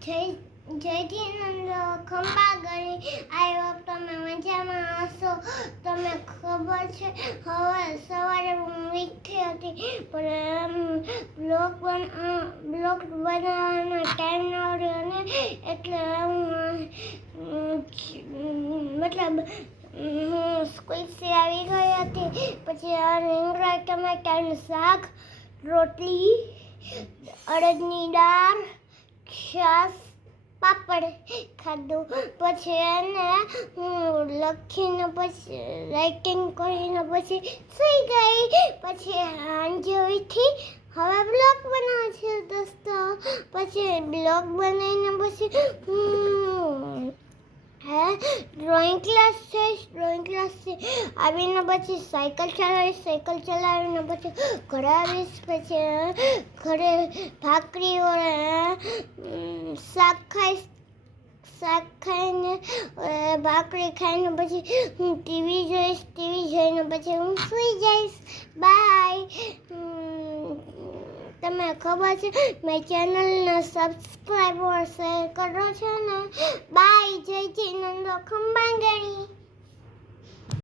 જયથી નંદ ખંભા ગણી આવ્યો. તમે મજામાં હશો? તમને ખબર છે સવારે હું મીઠી હતી પણ બ્લોગ બનાવવાનો ટાઈમ ન રહ્યો ને એટલે મતલબ હું સ્કૂલથી આવી ગઈ હતી. પછી રીંગણા ટમેટાનું શાક, રોટલી, અડદની દાળ, છાશ, પાપડ ખાધું. પછી એને હું લખીને પછી રાઇટિંગ કરીને પછી સૂઈ ગઈ. પછી સાંજે ઉઠી હવે બ્લોગ બનાવે છે દોસ્તો. પછી બ્લોગ બનાવીને પછી ડ્રોઈંગ ક્લાસથી આવીને પછી સાયકલ ચલાવીને પછી ઘરે આવીશ. પછી ઘરે ભાખરી શાક ખાઈને ભાખરી ખાઈને પછી હું ટીવી જોઈને પછી હું સૂઈ જઈશ. બાય. તમને ખબર છે મારી ચેનલને સબસ્ક્રાઈબ શેર કરો છો ને? બાય. જય નંદ ખંભાંગણી.